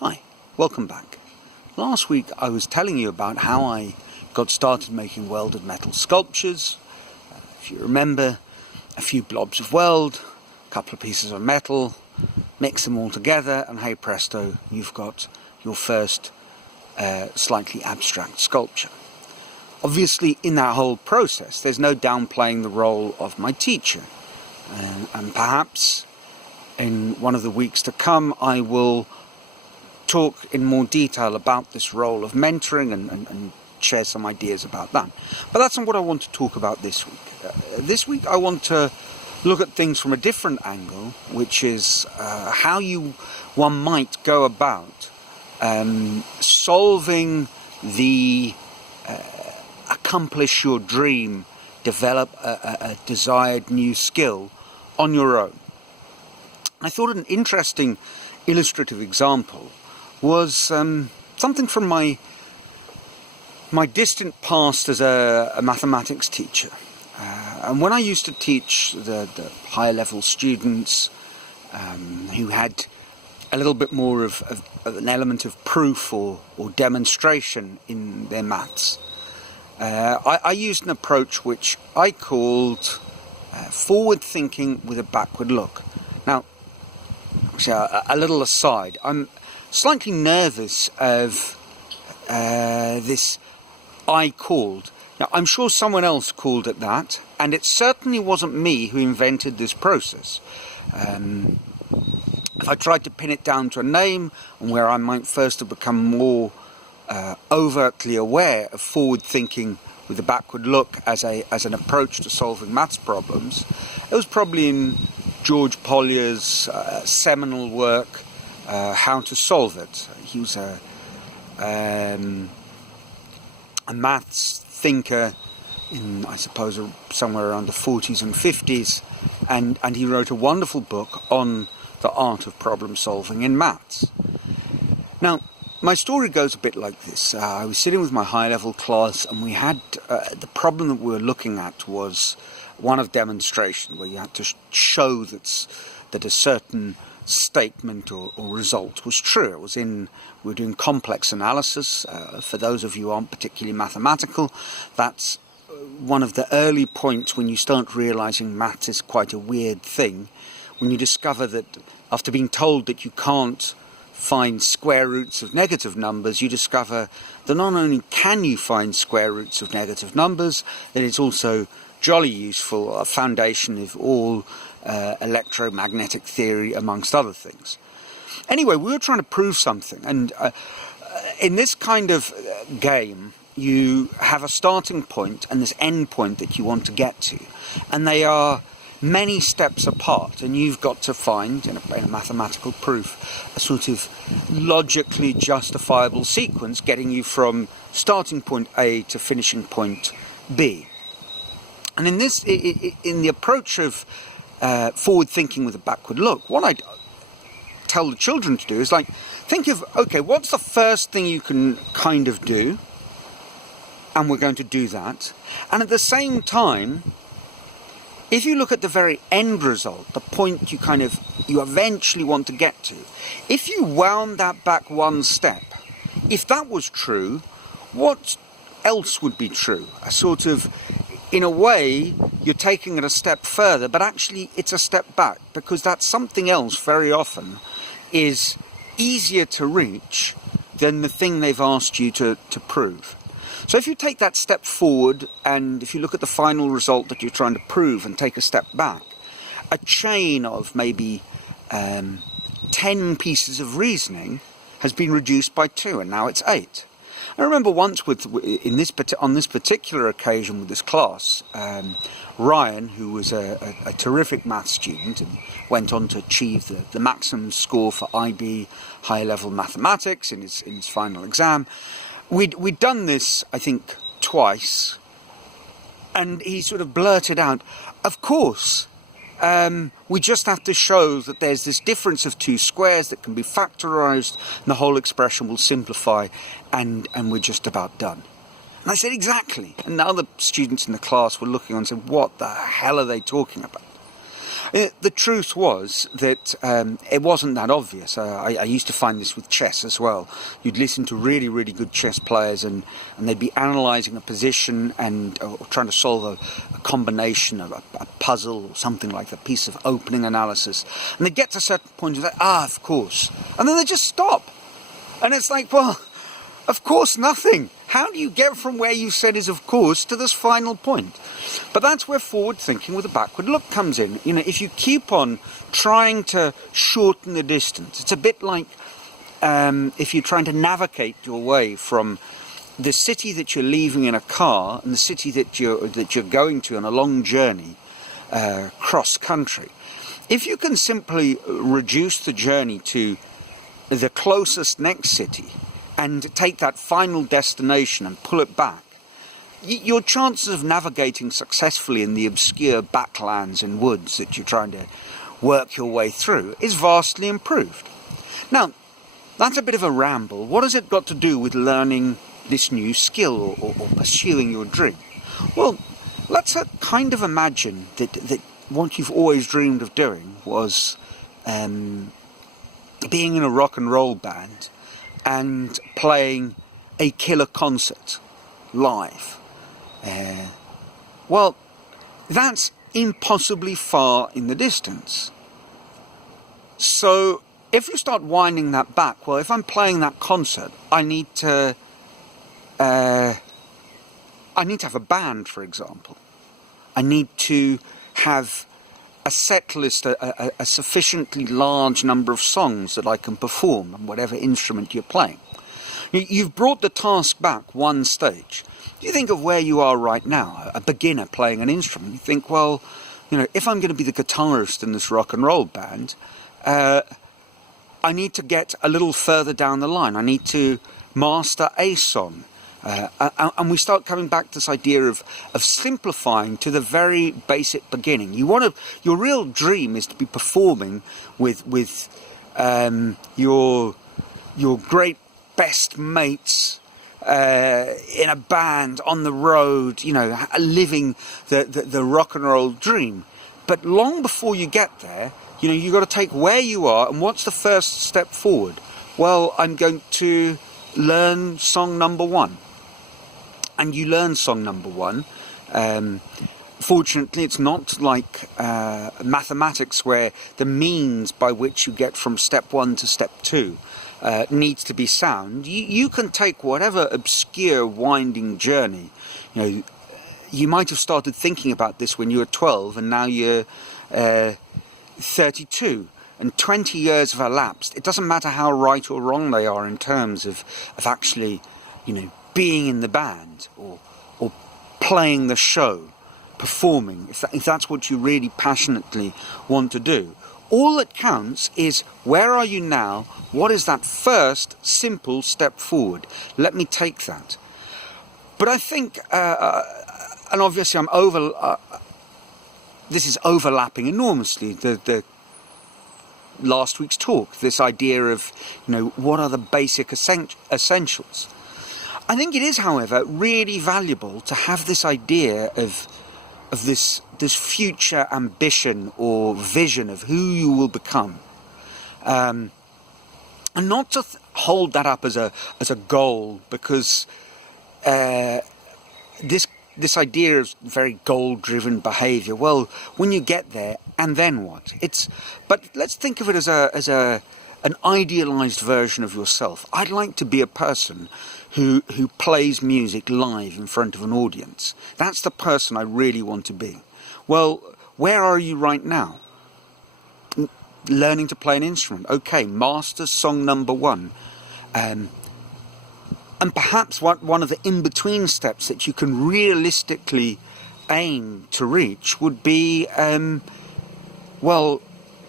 Hi, welcome back. Last week I was telling you about how I got started making welded metal sculptures. If you remember, a few blobs of weld, a couple of pieces of metal, mix them all together and hey presto, you've got your first slightly abstract sculpture. Obviously in that whole process there's no downplaying the role of my teacher, and perhaps in one of the weeks to come I will talk in more detail about this role of mentoring and share some ideas about that. But that's not what I want to talk about this week. This week I want to look at things from a different angle, which is how one might go about solving the accomplish your dream, develop a desired new skill on your own. I thought an interesting illustrative example was something from my distant past as a mathematics teacher. And when I used to teach the higher level students who had a little bit more of an element of proof or demonstration in their maths, I used an approach which I called forward thinking with a backward look. Now, a little aside, I'm slightly nervous of this I called. Now, I'm sure someone else called it that, and it certainly wasn't me who invented this process. If I tried to pin it down to a name, and where I might first have become more overtly aware of forward thinking with a backward look as an approach to solving maths problems, it was probably in George Polyer's seminal work, How to Solve It. He was a maths thinker in, I suppose, somewhere around the 40s and 50s, and he wrote a wonderful book on the art of problem solving in maths. Now, my story goes a bit like this. I was sitting with my high level class, and we had the problem that we were looking at was one of demonstration, where you had to show that a certain statement or result was true. We were doing complex analysis. For those of you who aren't particularly mathematical, that's one of the early points when you start realizing maths is quite a weird thing, when you discover that after being told that you can't find square roots of negative numbers, you discover that not only can you find square roots of negative numbers, that it's also jolly useful, a foundation of all electromagnetic theory, amongst other things. Anyway, we were trying to prove something, and in this kind of game, you have a starting point and this end point that you want to get to, and they are many steps apart, and you've got to find, in a mathematical proof, a sort of logically justifiable sequence getting you from starting point A to finishing point B. And in the approach of forward thinking with a backward look, what I tell the children to do is think of, okay, what's the first thing you can kind of do? And we're going to do that. And at the same time, if you look at the very end result, the point you eventually want to get to, if you wound that back one step, if that was true, what else would be true? A sort of, in a way, you're taking it a step further, but actually it's a step back, because that something else very often is easier to reach than the thing they've asked you to prove. So if you take that step forward, and if you look at the final result that you're trying to prove and take a step back, a chain of maybe 10 pieces of reasoning has been reduced by 2, and now it's 8. I remember once on this particular occasion with this class, Ryan, who was a terrific maths student and went on to achieve the maximum score for IB high-level mathematics in his final exam. We'd done this, I think, twice, and he sort of blurted out, of course, we just have to show that there's this difference of 2 squares that can be factorized, and the whole expression will simplify, and we're just about done. And I said, exactly. And the other students in the class were looking on and said, what the hell are they talking about? The truth was that it wasn't that obvious. I used to find this with chess as well. You'd listen to really, really good chess players, and they'd be analysing a position and trying to solve a combination of a puzzle or something like a piece of opening analysis. And they'd get to a certain point and say, of course. And then they just stop. And it's like, well, of course nothing. How do you get from where you said is of course to this final point? But that's where forward thinking with a backward look comes in. You know, if you keep on trying to shorten the distance, it's a bit like if you're trying to navigate your way from the city that you're leaving in a car and the city that you're going to on a long journey cross country. If you can simply reduce the journey to the closest next city and take that final destination and pull it back, your chances of navigating successfully in the obscure backlands and woods that you're trying to work your way through is vastly improved. Now, that's a bit of a ramble. What has it got to do with learning this new skill or pursuing your dream? Well, let's kind of imagine that what you've always dreamed of doing was being in a rock and roll band and playing a killer concert live. Well, that's impossibly far in the distance. So if you start winding that back, well, if I'm playing that concert, I need to have a band, for example. I need to have a set list, a sufficiently large number of songs that I can perform on whatever instrument you're playing. You've brought the task back one stage. You think of where you are right now, a beginner playing an instrument. You think, well, you know, if I'm going to be the guitarist in this rock and roll band, I need to get a little further down the line. I need to master a song. And we start coming back to this idea of simplifying to the very basic beginning. Your real dream is to be performing with your great best mates in a band on the road, you know, living the rock and roll dream. But long before you get there, you know, you've got to take where you are and what's the first step forward? Well, I'm going to learn song number one. And you learn song number one. Fortunately, it's not like mathematics where the means by which you get from step one to step two needs to be sound. You can take whatever obscure winding journey. You know, you might have started thinking about this when you were 12 and now you're 32. And 20 years have elapsed. It doesn't matter how right or wrong they are in terms of actually, you know, being in the band or playing the show, performing, if that's what you really passionately want to do. All that counts is where are you now? What is that first simple step forward? Let me take that. But I think, and obviously this is overlapping enormously the last week's talk, this idea of, you know, what are the basic essentials. I think it is, however, really valuable to have this idea of this future ambition or vision of who you will become, and not to hold that up as a goal, because this idea of very goal-driven behaviour. Well, when you get there, and then what? But let's think of it as an idealised version of yourself. I'd like to be a person who plays music live in front of an audience. That's the person I really want to be. Well, where are you right now? Learning to play an instrument. Okay, master song number one. And perhaps one of the in-between steps that you can realistically aim to reach would be, well,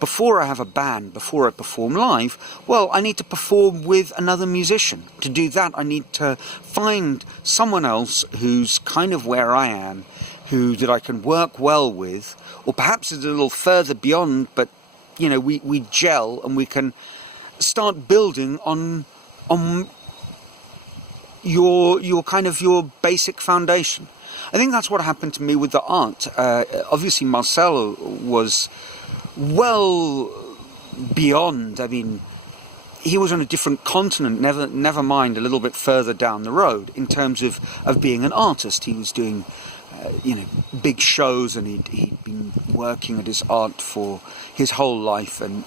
before I have a band, before I perform live, well, I need to perform with another musician. To do that, I need to find someone else who's kind of where I am, that I can work well with, or perhaps it's a little further beyond, but, you know, we gel and we can start building on your kind of your basic foundation. I think that's what happened to me with the art. Obviously, Marcel was well beyond. I mean, he was on a different continent, never mind a little bit further down the road, in terms of being an artist. He was doing big shows, and he'd been working at his art for his whole life, and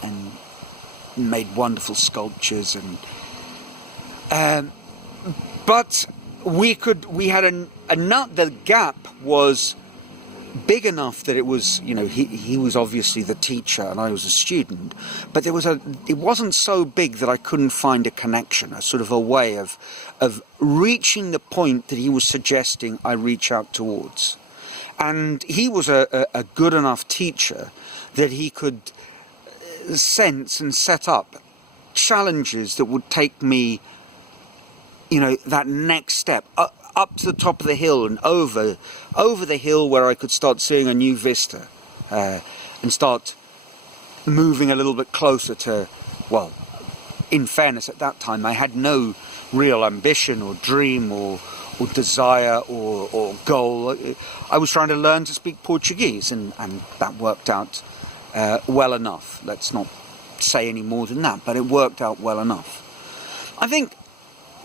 made wonderful sculptures. And but we had the gap was big enough that it was, he was obviously the teacher and I was a student, but it wasn't so big that I couldn't find a connection, a sort of a way of reaching the point that he was suggesting I reach out towards. And he was a good enough teacher that he could sense and set up challenges that would take me, that next step, up to the top of the hill and over the hill, where I could start seeing a new vista, and start moving a little bit closer to, well, in fairness, at that time I had no real ambition or dream or desire or goal. I was trying to learn to speak Portuguese, and that worked out well enough. Let's not say any more than that, but it worked out well enough. I think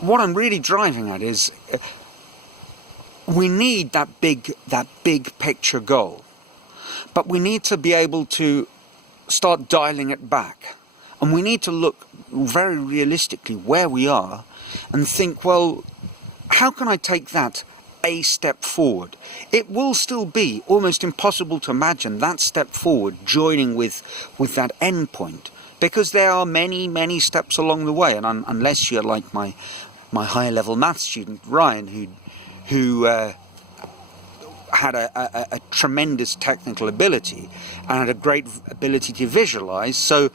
what I'm really driving at is we need that big picture goal, but we need to be able to start dialing it back, and we need to look very realistically where we are and think, well, how can I take that a step forward? It will still be almost impossible to imagine that step forward joining with that end point, because there are many steps along the way, and unless you're like my high level maths student Ryan, who had a tremendous technical ability and had a great ability to visualize, so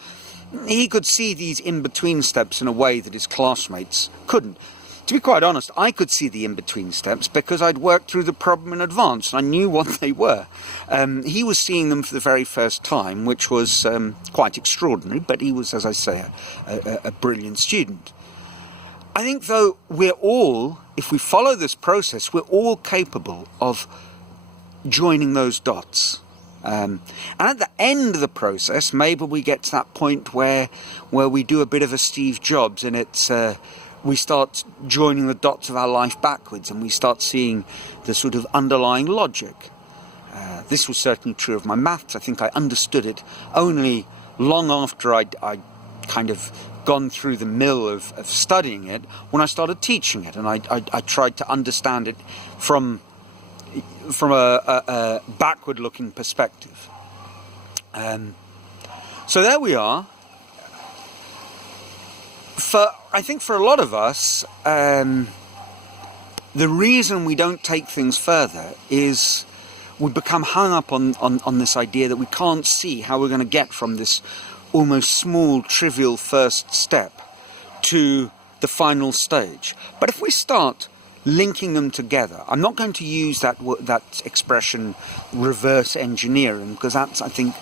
he could see these in-between steps in a way that his classmates couldn't. To be quite honest, I could see the in-between steps because I'd worked through the problem in advance and I knew what they were. He was seeing them for the very first time, which was quite extraordinary, but he was, as I say, a brilliant student. I think, though, we're all, if we follow this process, we're all capable of joining those dots. And at the end of the process, maybe we get to that point where we do a bit of a Steve Jobs, and it's we start joining the dots of our life backwards, and we start seeing the sort of underlying logic. This was certainly true of my maths. I think I understood it only long after I'd kind of gone through the mill of studying it, when I started teaching it, and I tried to understand it from a backward-looking perspective. So there we are. I think for a lot of us, the reason we don't take things further is we become hung up on this idea that we can't see how we're going to get from this almost small, trivial first step to the final stage. But if we start linking them together, I'm not going to use that expression reverse engineering, because that's, I think,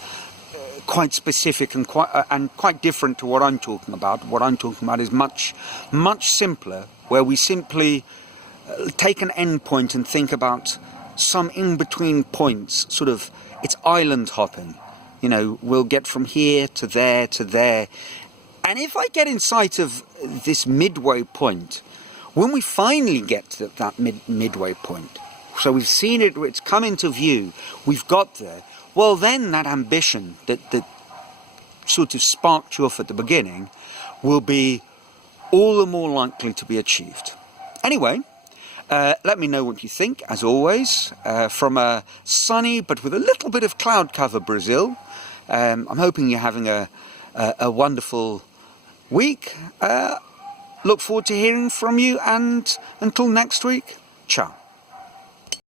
quite specific and quite different to what I'm talking about. What I'm talking about is much simpler, where we simply take an end point and think about some in-between points, sort of, it's island hopping. We'll get from here to there to there. And if I get in sight of this midway point, when we finally get to that midway point, so we've seen it, it's come into view, we've got there, well, then that ambition that sort of sparked you off at the beginning will be all the more likely to be achieved. Anyway, let me know what you think, as always, from a sunny but with a little bit of cloud cover Brazil. I'm hoping you're having a wonderful week. Look forward to hearing from you, and until next week, ciao.